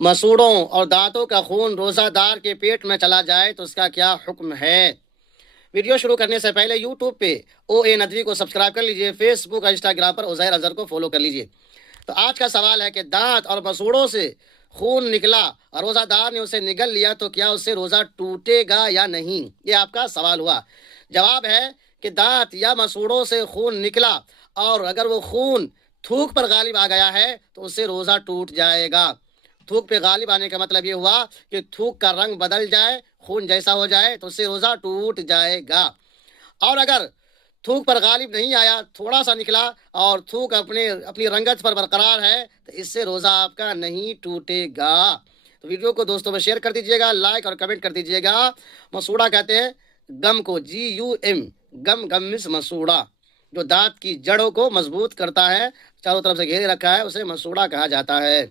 مسوڑوں اور دانتوں کا خون روزہ دار کے پیٹ میں چلا جائے تو اس کا کیا حکم ہے؟ ویڈیو شروع کرنے سے پہلے یوٹیوب پہ او اے ندوی کو سبسکرائب کر لیجئے، فیس بک اور انسٹاگرام پر عزیر اظہر کو فالو کر لیجئے۔ تو آج کا سوال ہے کہ دانت اور مسوڑوں سے خون نکلا اور روزہ دار نے اسے نگل لیا تو کیا اس سے روزہ ٹوٹے گا یا نہیں؟ یہ آپ کا سوال ہوا۔ جواب ہے کہ دانت یا مسوڑوں سے خون نکلا اور اگر وہ خون تھوک پر غالب آ گیا ہے تو اس سے روزہ ٹوٹ جائے گا۔ تھوک پہ غالب آنے کا مطلب یہ ہوا کہ تھوک کا رنگ بدل جائے، خون جیسا ہو جائے تو اس سے روزہ ٹوٹ جائے گا۔ اور اگر تھوک پر غالب نہیں آیا، تھوڑا سا نکلا اور تھوک اپنی رنگت پر برقرار ہے تو اس سے روزہ آپ کا نہیں ٹوٹے گا۔ تو ویڈیو کو دوستوں میں شیئر کر دیجیے گا، لائک اور کمنٹ کر دیجیے گا۔ مسوڑا کہتے ہیں گم کو، GUM، گم مس مسوڑا، جو دانت کی جڑوں کو مضبوط کرتا ہے، چاروں طرف سے گھیرے رکھا ہے، اسے مسوڑا کہا جاتا ہے۔